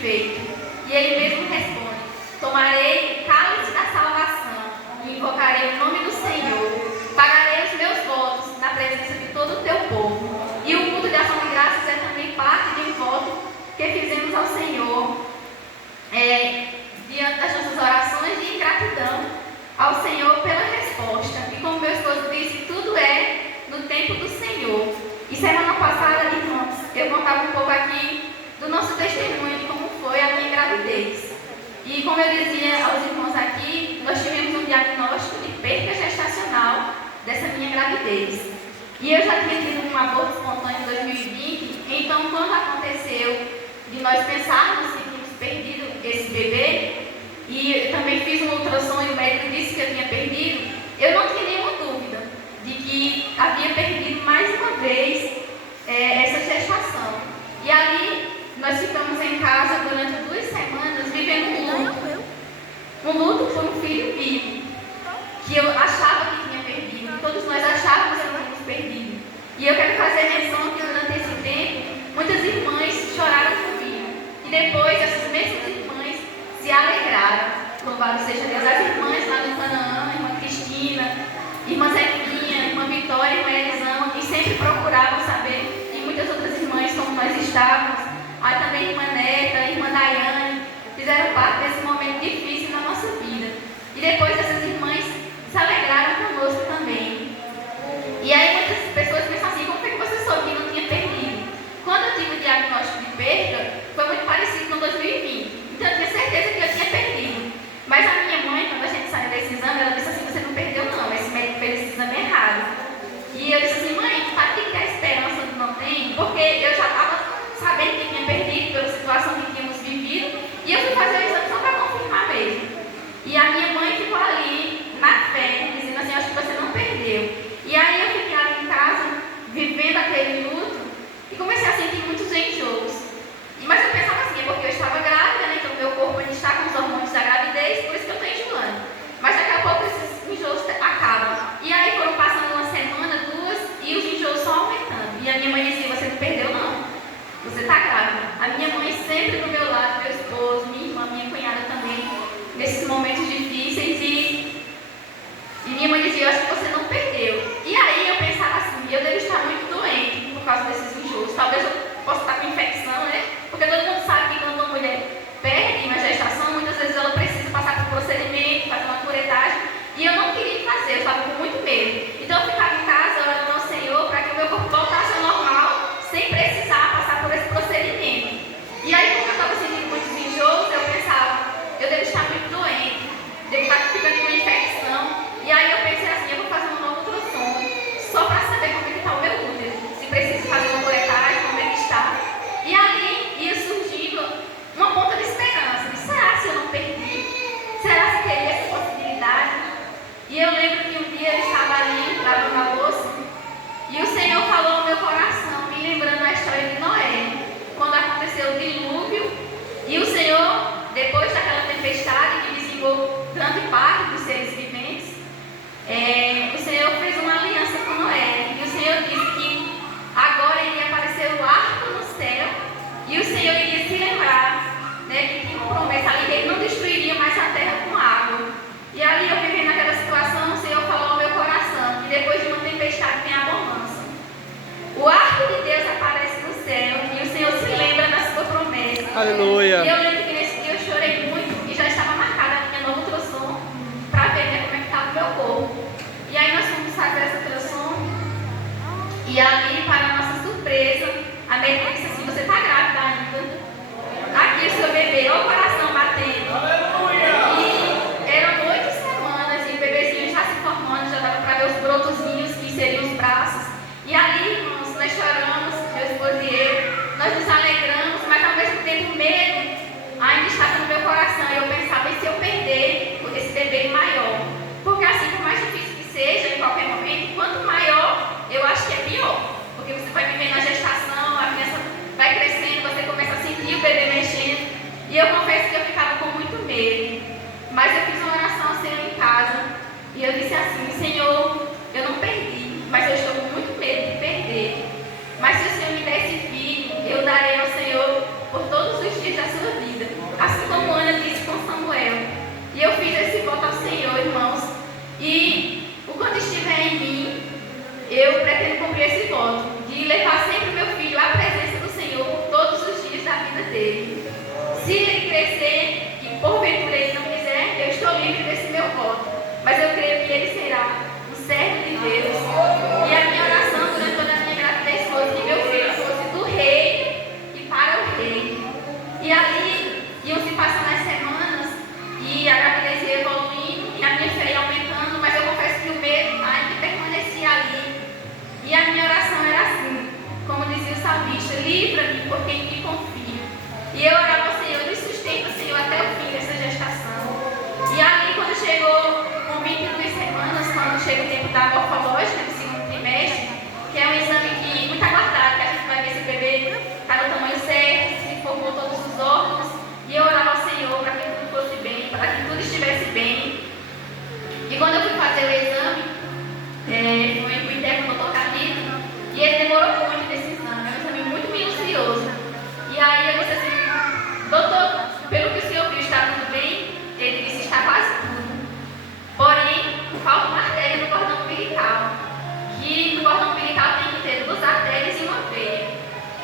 feito. E ele mesmo responde: tomarei o cálice da salvação e invocarei o nome do Senhor. Pagarei os meus votos na presença de todo o teu povo. E o culto de ação de graças é também parte de um voto que fizemos ao Senhor, diante das nossas orações de gratidão ao Senhor pela resposta. E como meu esposo disse, tudo é no tempo do Senhor. E semana passada, irmãos, eu contava um pouco aqui do nosso testemunho de como foi a minha gravidez. E como eu dizia aos irmãos aqui, nós tivemos um diagnóstico de perda gestacional dessa minha gravidez. E eu já tinha tido um aborto espontâneo em 2020, então quando aconteceu de nós pensarmos que tínhamos perdido esse bebê, e também fiz um ultrassom e o médico disse que eu tinha perdido, eu não tinha nenhuma dúvida de que havia perdido mais uma vez essa gestação. E ali nós ficamos em casa durante 2 semanas vivendo um luto. Um luto por um filho vivo, que eu achava que tinha perdido, todos nós achávamos que tínhamos perdido. E eu quero fazer menção que durante esse tempo, muitas irmãs choraram comigo. E depois essas mesmas irmãs se alegraram. Louvado seja Deus. As irmãs lá do Canaã, irmã Cristina, irmã Zequinha, irmã Vitória, irmã Elisama, que sempre procuravam saber, e muitas outras irmãs como nós estávamos. Aí também irmã Neta, irmã Daiane, fizeram parte desse momento difícil na nossa vida. E depois essas irmãs se alegraram conosco também. E aí muitas pessoas pensam assim: como foi que você soube que não tinha perdido? Quando eu tive o diagnóstico de perda, foi muito parecido com 2020. Então eu tinha certeza que eu tinha perdido. Mas a minha mãe, quando a gente saiu desse exame, ela disse assim: você não perdeu não, esse médico fez esse exame errado. E eu disse assim: mãe, para que a esperança não tem? Porque eu já estava sabendo que tinha perdido pela situação que tínhamos vivido, e eu fui fazer o exame só para confirmar mesmo. E a minha mãe ficou ali na fé, dizendo assim: acho que você não perdeu. E aí eu fiquei ali em casa, vivendo aquele luto, e comecei a sentir muitos enjoos. Mas eu pensava assim: é porque eu estava grávida, né? Então o meu corpo ainda está com os hormônios da gravidez, por isso que eu estou enjoando. Mas daqui a pouco esses enjoos acabam. E aí foram passando uma semana, 2, e os enjoos só aumentando. E a minha mãe disse: você não perdeu não, você está grávida. A minha mãe sempre do meu lado, meu esposo, minha irmã, minha cunhada também, nesses momentos difíceis. E minha mãe dizia: eu acho que você não perdeu. E aí eu pensava assim: eu devo estar muito doente por causa desses enjoos. Talvez eu possa estar com infecção, né? Porque todo mundo sabe que quando uma mulher perde na gestação, muitas vezes ela precisa passar por um procedimento, fazer uma curetagem. E eu não queria fazer, eu estava com muito medo. Então eu ficava em casa orando ao Senhor para que o meu corpo voltasse ao normal, sem precisar passar por esse procedimento. E aí, como eu estava sentindo muitos enjoos, eu pensava: eu devo estar muito doente, devo estar ficando com infecção. E aí eu pensei assim: eu vou fazer um novo ultrassom, só para saber como é que está o meu útero, se precisa fazer uma curetagem, como é que está. E ali ia surgindo uma ponta de esperança. Será se eu não perdi? Será se teria essa possibilidade? E eu lembro que um dia eu estava ali, lavando a louça, e o Senhor falou ao meu coração, me lembrando a história de Noé, quando aconteceu o dilúvio, e o Senhor, depois daquela tempestade que dizimou grande parte dos seres viventes, o Senhor fez uma aliança com Noé. E o Senhor disse que agora iria aparecer o arco no céu, e o Senhor iria se lembrar, né, que tinha uma promessa ali que ele não destruiria mais a terra com água. E ali eu vivendo naquela situação, o Senhor falou ao meu coração que depois de uma tempestade vem a bonança. O arco de Deus aparece no céu e o Senhor se lembra da sua promessa. Aleluia. E eu lembro que nesse dia eu chorei muito e já estava marcada a minha nova ultrassom para ver, né, como é que estava o meu corpo. E aí nós fomos fazer essa ultrassom e ali, para a nossa surpresa, a médica disse assim: você está grávida ainda? Aqui o seu bebê, olha o coração batendo. Aleluia! E eram 8 semanas e o bebezinho já se formando, já dava para ver os brotozinhos que seriam os braços. E ali, irmãos, nós choramos, meu esposo e eu, nós nos alegramos, mas ao mesmo tempo medo eu pretendo cumprir esse voto de levar sempre meu filho à presença do Senhor por todos os dias da vida dele. Se ele crescer e porventura ele não quiser, eu estou livre desse meu voto. Mas eu creio que ele será um servo de Deus. E a minha oração durante toda a minha gravidez foi que meu filho fosse do rei e para o rei. E ali iam se passando as semanas e a gravidez ia evoluindo e a minha fé ia aumentando, mas eu confesso que o medo ainda permanecia ali. E a minha oração era assim, como dizia o salmista: livra-me por quem te confio. E eu orava ao Senhor, me sustenta, Senhor, até o fim dessa gestação. E ali, quando chegou com 22 semanas, quando chega o tempo da morfológica, do segundo trimestre, que é um exame que muito aguardado, que a gente vai ver se o bebê está no tamanho certo, se formou todos os órgãos. E eu orava ao Senhor para que tudo fosse bem, para que tudo estivesse bem. E quando eu fui fazer o exame, foi o interno do Dr. Camilo, e ele demorou muito nesse exame, é um exame muito minucioso. E aí eu disse assim: doutor, pelo que o senhor viu, está tudo bem? Ele disse: está quase tudo. Porém, falta uma artéria no cordão umbilical, que no cordão umbilical tem que ter 2 artérias e uma veia.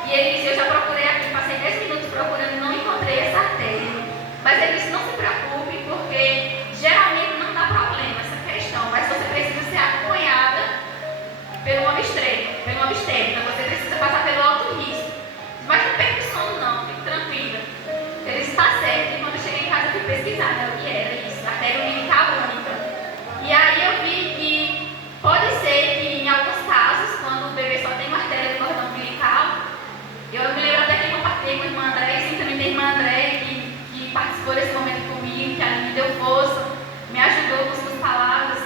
E ele disse: eu já procurei aqui, passei 10 minutos procurando e não encontrei essa artéria. Mas ele disse: não se preocupe, porque geralmente não dá problema essa questão, mas você precisa ser acompanhada pelo obstetra, você precisa passar pelo alto risco. Mas não perca o sono não, fique tranquila. Ele disse: está certo. E quando eu cheguei em casa eu fui pesquisar, né, o que era isso, artéria umbilical única. E aí eu vi que pode ser que em alguns casos, quando o bebê só tem uma artéria do cordão umbilical, eu me lembro até que eu compartilhei com a irmã André, e também tem a irmã André que participou desse momento comigo, que ela me deu força, me ajudou com suas palavras.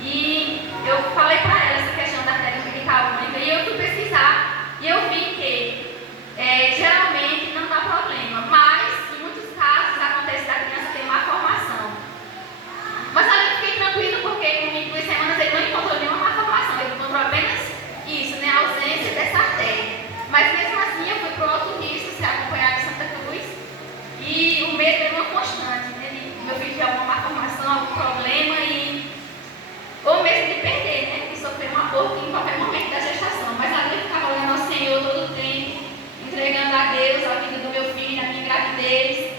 E eu falei para ela essa questão da artéria umbilical única, e eu fui pesquisar, e eu vi que geralmente não dá problema, mas em muitos casos acontece da criança ter má formação. Mas ali eu fiquei tranquila, porque com 22 semanas ele não encontrou nenhuma má formação, ele encontrou apenas isso, né, a ausência dessa artéria. Mas mesmo assim eu fui para o alto risco, ser acompanhada de Santa Cruz, e o medo era uma constante, né, meu filho tinha alguma má formação, algum problema, ou mesmo de perder, né, de sofrer um aborto em qualquer momento da gestação. Mas ali eu ficava olhando ao Senhor todo o tempo, entregando a Deus a vida do meu filho, a minha gravidez.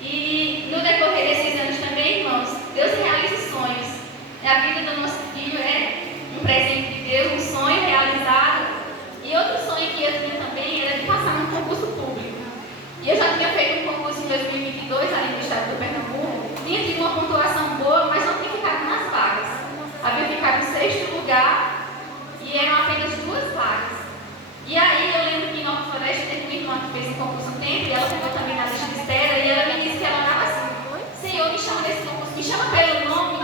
E no decorrer desses anos também, irmãos, Deus realiza sonhos. A vida do nosso filho é um presente de Deus, um sonho realizado. E outro sonho que eu tinha também era de passar num concurso público. E eu já tinha feito um concurso em 2022, ali no estado do Pernambuco. Tinha tido uma pontuação boa, mas não tinha ficado nas vagas. Havia ficado em 6º lugar e eram apenas 2 vagas. E aí eu lembro que em Nova Floresta teve uma irmã que fez um concurso um tempo e ela ficou também na lista de espera, e ela me disse que ela orava assim: Senhor, me chama desse concurso, me chama pelo nome.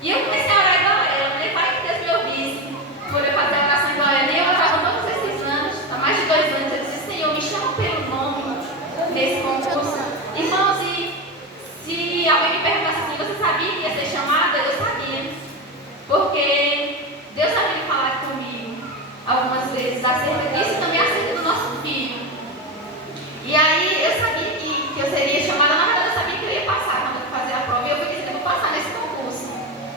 E eu comecei a orar igual a ela, né? Vai que Deus me ouvisse por eu fazer a oração igual a ela. E eu orava todos esses anos, há mais de 2 anos, eu disse: Senhor, me chama pelo nome nesse concurso. Irmãos, se alguém me perguntasse assim: você sabia que ia ser chamada? Eu sabia, porque Deus havia falado comigo algumas vezes acerca disso e também acerca do nosso filho. E aí eu sabia que eu seria chamada. Na verdade eu sabia que eu ia passar quando eu fazer a prova, e eu fui dizer que eu vou passar nesse concurso.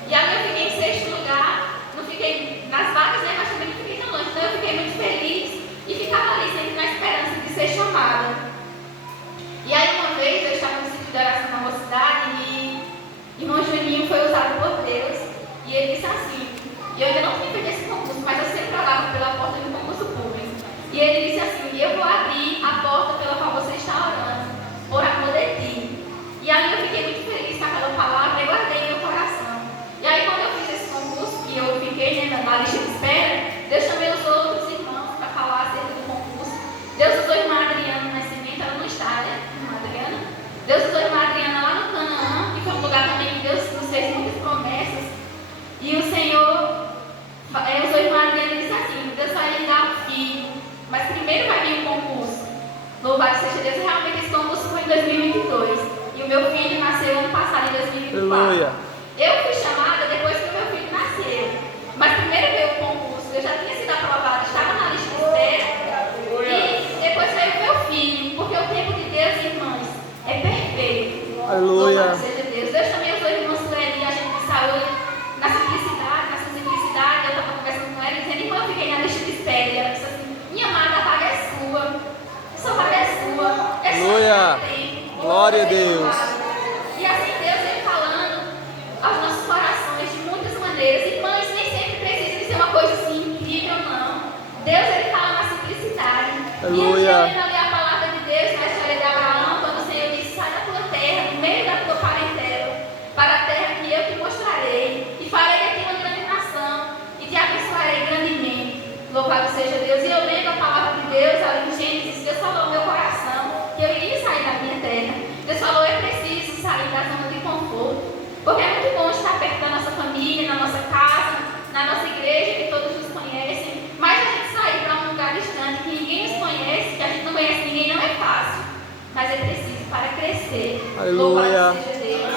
E aí eu fiquei em 6º lugar, não fiquei nas vagas, né, mas também não fiquei tão longe. Então eu fiquei muito feliz e ficava ali sempre na esperança de ser chamada. E aí uma vez eu estava no sítio de oração na mocidade e irmão Juninho foi usado por Deus, e ele disse assim, e eu ainda não tinha feito esse concurso, mas eu sempre orava pela porta do concurso público. E ele disse assim: eu vou abrir a porta pela qual você está orando, por amor de ti. E aí eu fiquei muito feliz com aquela palavra e guardei no meu coração. E aí quando eu fiz esse concurso, que eu fiquei, né, na lista de espera, Deus também usou outros irmãos para falar acerca do concurso. Deus usou a irmã Adriana Nascimento, ela não está, né, irmã Adriana? Deus usou a irmã Adriana lá no Canaã, que foi um lugar também que Deus nos fez muitas promessas. E o Senhor usou a irmã Adriana e disse assim: Deus vai lhe dar um filho, mas primeiro vai vir um concurso. Louvado seja Deus, realmente esse concurso foi em 2022. E o meu filho nasceu ano passado, em 2024. Aleluia. Eu fui chamada depois que o meu filho nasceu. Mas primeiro veio o concurso, eu já tinha sido aprovada, estava na lista de espera. E depois veio o meu filho, porque o tempo de Deus, irmãos, é perfeito. Aleluia. Louvado seja Deus. Deus também usou a irmã Sueli, a gente de saúde, na simplicidade, eu estava conversando com ela e dizendo: Aleluia. Glória a Deus. E assim Deus vem falando aos nossos corações de muitas maneiras. E mães nem sempre precisa de ser uma coisa assim incrível, não. Deus ele fala na simplicidade. Aleluia. E eu ali a palavra de Deus na história de Abraão, quando o Senhor disse: sai da tua terra, no meio da tua parentela, para a terra que eu te mostrarei, e farei de ti uma grande nação, e te abençoarei grandemente. Louvado seja Deus. E eu lendo a palavra de Deus ali em Gênesis, Deus falou ao meu coração que eu iria sair da minha terra. Deus falou: é preciso sair da zona de conforto, porque é muito bom estar perto da nossa família, na nossa casa, na nossa igreja, que todos nos conhecem, mas a gente sair para um lugar distante, que ninguém nos conhece, que a gente não conhece ninguém, não é fácil, mas é preciso para crescer. Aleluia. Louvado seja Deus.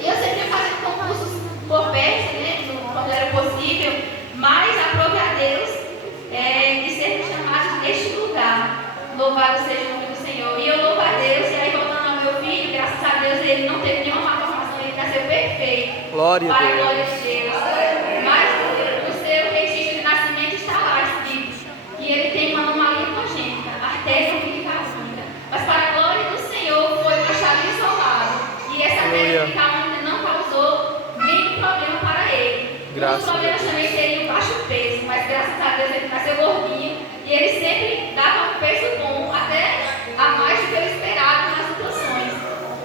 E eu sempre ia fazendo concursos por perto, né, quando era possível, mas aprove a Deus de sermos chamados neste lugar. Louvado seja o nome do Senhor. E eu louvo a Deus. E aí, voltando ao meu filho, graças a Deus, ele não teve nenhuma malformação, ele nasceu perfeito. Glória a Para a Deus. glória de Deus. Mas o seu registro de nascimento está lá escrito que ele tem uma anomalia congênita, artéria umbilical única. Mas para a glória do Senhor foi achado isolado. E essa artéria umbilical única não causou nenhum problema para ele. Graças Os problemas também seriam baixo peso, mas graças a Deus ele nasceu gordinho e ele sempre dava um peso bom, até a mais do que eu esperava nas ultrassons.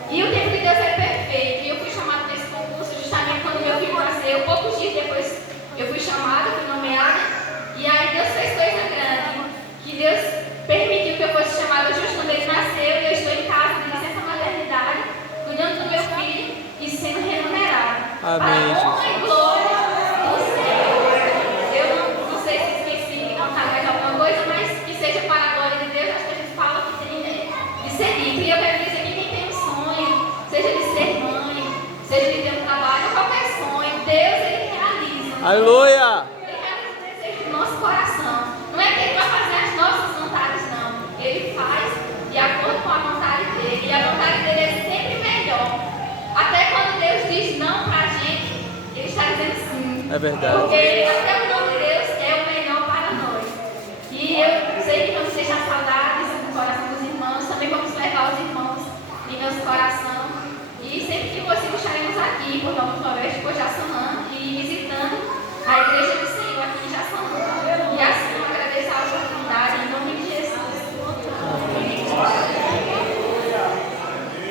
E o tempo de Deus é perfeito. E eu fui chamada nesse concurso justamente quando meu filho nasceu. Poucos dias depois eu fui chamada, fui nomeada. E aí Deus fez coisa grande. Que Deus permitiu que eu fosse chamada justo quando ele nasceu. E eu estou em casa de licença maternidade, cuidando do meu filho e sendo remunerada. Amém, Para a honra e glória do Senhor. Eu não sei se isso me significa mais alguma coisa, mas que seja para a glória de Deus. Acho que a gente fala que tem, né, de ser dito. E eu quero dizer que quem tem um sonho, seja de ser mãe, seja de ter um trabalho, qualquer sonho, Deus ele realiza. Aleluia. Ele realiza o desejo do nosso coração. Não é que ele vai fazer as nossas vontades, não. Ele faz de acordo com a vontade dele. E a vontade dele é sempre melhor. Até quando Deus diz não para a gente, ele está dizendo sim. É verdade. Porque até o nome de Deus é o melhor para nós. E eu sei que vamos deixar saudades no coração dos irmãos, também vamos levar os irmãos em nosso coração. E sempre que possível estaremos aqui, por Nova Floresta, por Jaçanã.